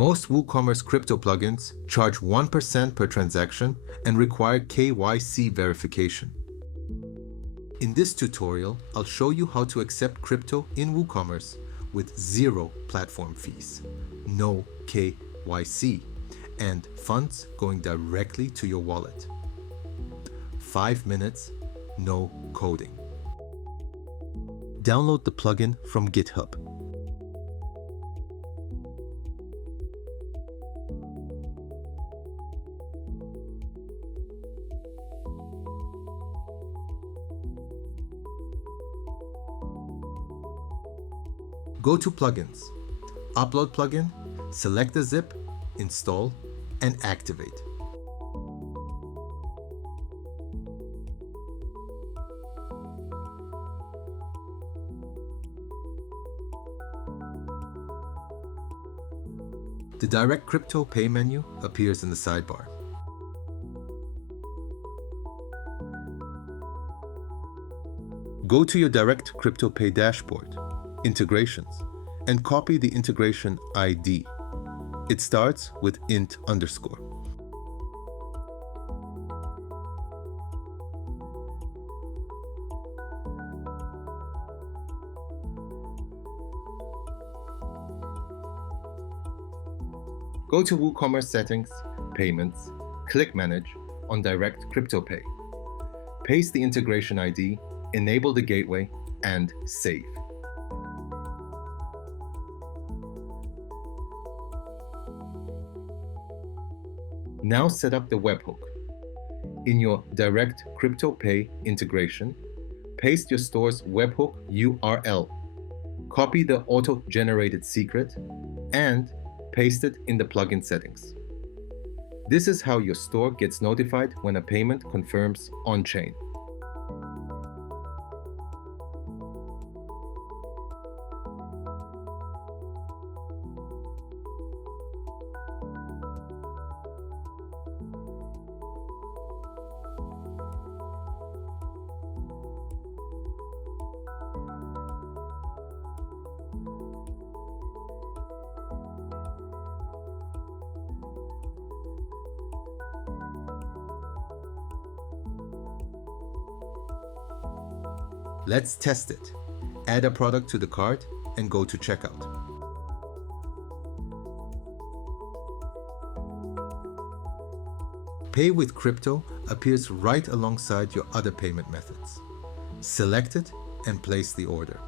Most WooCommerce crypto plugins charge 1% per transaction and require KYC verification. In this tutorial, I'll show you how to accept crypto in WooCommerce with zero platform fees, no KYC, and funds going directly to your wallet. 5 minutes, no coding. Download the plugin from GitHub. Go to Plugins, Upload Plugin, select the zip, install, and activate. The DirectCryptoPay menu appears in the sidebar. Go to your DirectCryptoPay dashboard, Integrations, and copy the integration ID. It starts with int underscore. Go to WooCommerce Settings, Payments, click Manage on DirectCryptoPay. Paste the integration ID, enable the gateway, and save. Now set up the webhook. In your DirectCryptoPay integration, paste your store's webhook URL. Copy the auto-generated secret and paste it in the plugin settings. This is how your store gets notified when a payment confirms on-chain. Let's test it. Add a product to the cart and go to checkout. Pay with crypto appears right alongside your other payment methods. Select it and place the order.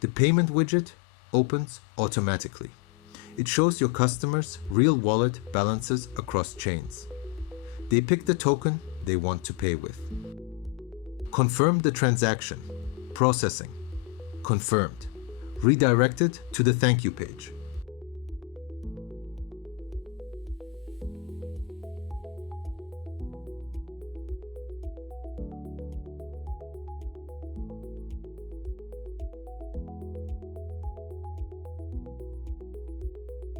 The payment widget opens automatically. It shows your customers' real wallet balances across chains. They pick the token they want to pay with. Confirm the transaction. Processing. Confirmed. Redirected to the thank you page.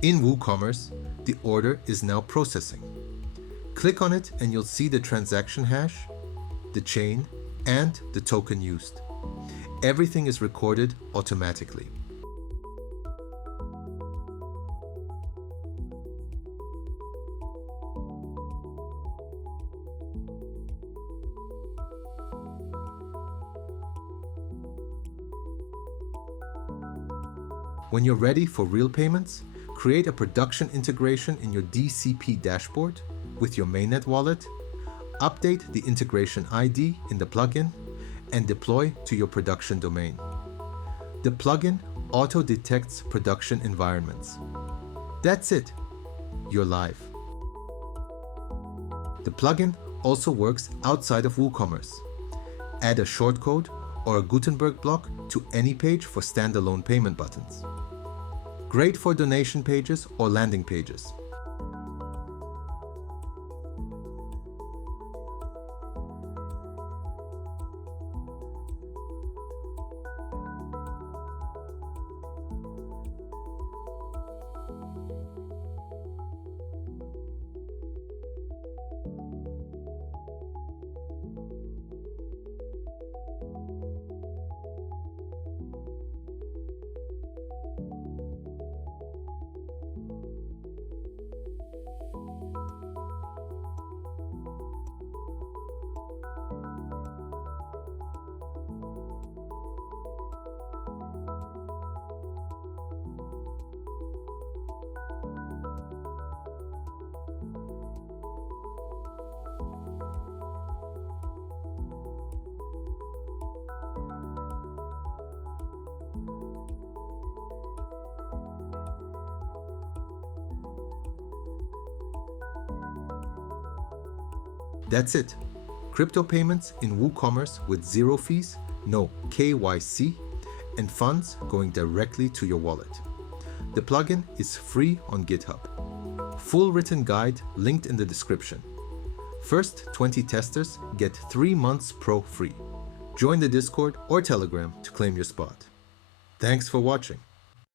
In WooCommerce, the order is now processing. Click on it and you'll see the transaction hash, the chain, and the token used. Everything is recorded automatically. When you're ready for real payments, create a production integration in your DCP dashboard with your mainnet wallet, update the integration ID in the plugin, and deploy to your production domain. The plugin auto-detects production environments. That's it. You're live. The plugin also works outside of WooCommerce. Add a shortcode or a Gutenberg block to any page for standalone payment buttons. Great for donation pages or landing pages. That's it. Crypto payments in WooCommerce with zero fees, no KYC, and funds going directly to your wallet. The plugin is free on GitHub. Full written guide linked in the description. First 20 testers get 3 months pro free. Join the Discord or Telegram to claim your spot. Thanks for watching.